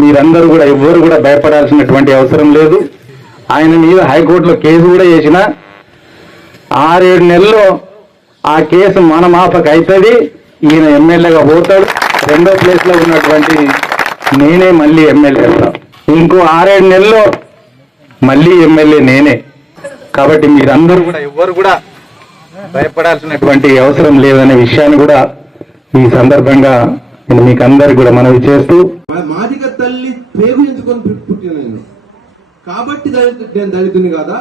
మీరందరూ కూడా ఎవ్వరు కూడా భయపడాల్సినటువంటి అవసరం లేదు. ఆయన మీద హైకోర్టులో కేసు కూడా చేసిన ఆరేడు నెలల్లో ఆ కేసు మన అవుతుంది ఈయన ఎమ్మెల్యేగా పోతాడు. రెండో ప్లేస్లో ఉన్నటువంటి నేనే మళ్ళీ ఎమ్మెల్యే అవుతా. ఇంకో ఆరేడు నెలల్లో మళ్ళీ ఎమ్మెల్యే నేనే. కాబట్టి మీరందరూ కూడా ఎవ్వరు కూడా భయపడాల్సినటువంటి అవసరం లేదనే విషయాన్ని కూడా ఈ సందర్భంగా నేను మీకు అందరికి కూడా మనవి చేస్తూ మాదిక తల్లి పేగు ఎంచుకొని పుట్టిన నేను? కాబట్టి దళితు నేను దళితుని కాదా?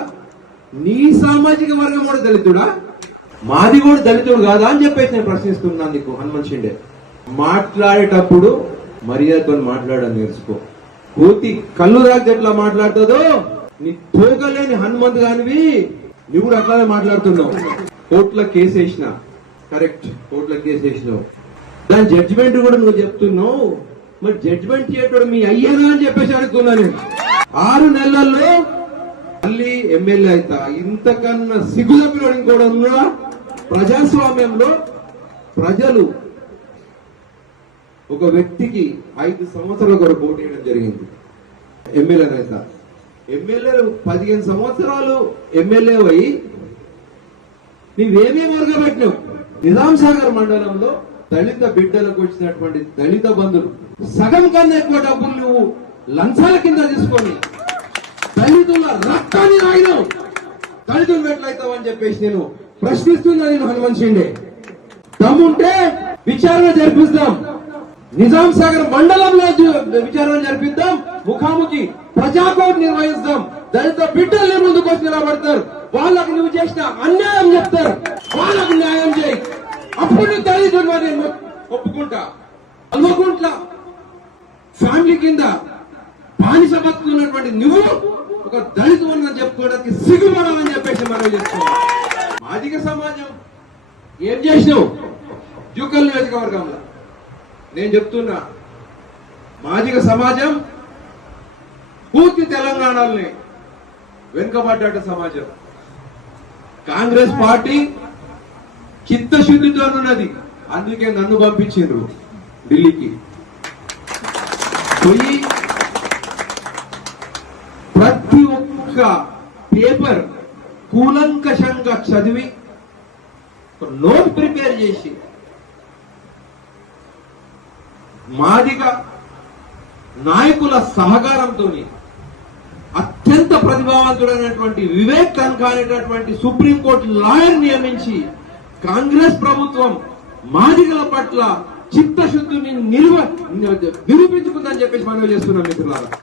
నీ సామాజిక వర్గం కూడా దళితుడా? మాది కూడా దళితుడు కాదా అని చెప్పేసి నేను ప్రశ్నిస్తున్నాను నీకు హనుమంత్ షిండే. మాట్లాడేటప్పుడు మర్యాదతో మాట్లాడడం నేర్చుకో. కోతి కళ్ళు దాకా ఎట్లా మాట్లాడుతుందో? నీ తోకలేని హనుమంత్ గానివి. నువ్వు కూడా అట్లానే మాట్లాడుతున్నావు. కోర్టులో కేసు వేసిన. కరెక్ట్ కోర్టులో కేసు వేసినావు. దాని జడ్జిమెంట్ కూడా నువ్వు చెప్తున్నావు. మరి జడ్జిమెంట్ చేయటం మీ అయ్యేనా అని చెప్పేసి అనుకున్నా నేను. ఆరు నెలల్లో మళ్ళీ ఎమ్మెల్యే అవుతా ఇంతకన్నా సిగ్గు తప్పినోడు ఇంకోటి ప్రజాస్వామ్యంలో ప్రజలు ఒక వ్యక్తికి ఐదు సంవత్సరాల కూడా పోటీ చేయడం జరిగింది. ఎమ్మెల్యే నేత. ఎమ్మెల్యేలు పదిహేను సంవత్సరాలు ఎమ్మెల్యే అయి నీవేమేమి వర్గపెట్టినావు నిజాం సాగర్ మండలంలో దళిత బిడ్డలకు వచ్చినటువంటి దళిత బంధువులు సగం కన్నా ఎక్కువ డబ్బులు నువ్వు లంచాల కింద తీసుకొని దళితుల రక్తాన్ని రాయినావు దళితులు ఎట్లయితావు అని చెప్పేసి నేను ప్రశ్నిస్తున్నా నేను హనుమంత్ షిండే దమ్ముంటే విచారణ జరిపిస్తాం. నిజాం సాగర్ మండలంలో విచారణ జరిపిద్దాం. ముఖాముఖి ప్రజాకోట్ నిర్వహిస్తాం. దళిత బిడ్డలు ముందుకు వచ్చి నిలబడతారు. వాళ్ళకు నువ్వు చేసిన అన్యాయం చెప్తారు. అప్పుడు నేను ఒప్పుకుంటా. అల్వకుంట్ల ఫ్యామిలీ కింద బానిస బతుకున్నటువంటి నువ్వు ఒక దళిత అని చెప్పుకోవడానికి అని చెప్పేసి మనం చెప్తున్నాం మాదిక సమాజం. ఏం చేసినావు? జూకల్ నియోజకవర్గంలో. నేను చెప్తున్నా మాదిక సమాజం పూర్తి తెలంగాణలోనే వెనుకబడ్డ సమాజం. కాంగ్రెస్ పార్టీ చిత్తశుద్ధితో ఉన్నది అందుకే నన్ను పంపించారు ఢిల్లీకి. పోయి ప్రతి ఒక్క పేపర్ కూలంకషంగా చదివి నోట్ ప్రిపేర్ చేసి మాదిగా నాయకుల సహకారంతో అత్యంత ప్రతిభావంతుడైనటువంటి వివేక్ కన్కా అనేటటువంటి సుప్రీంకోర్టు లాయర్ నియమించి కాంగ్రెస్ ప్రభుత్వం మాదిగల పట్ల చిత్తశుద్ధిని నిలువ నిరూపించుకుందని చెప్పేసి మనవి చేస్తున్నాం మిత్రులారా.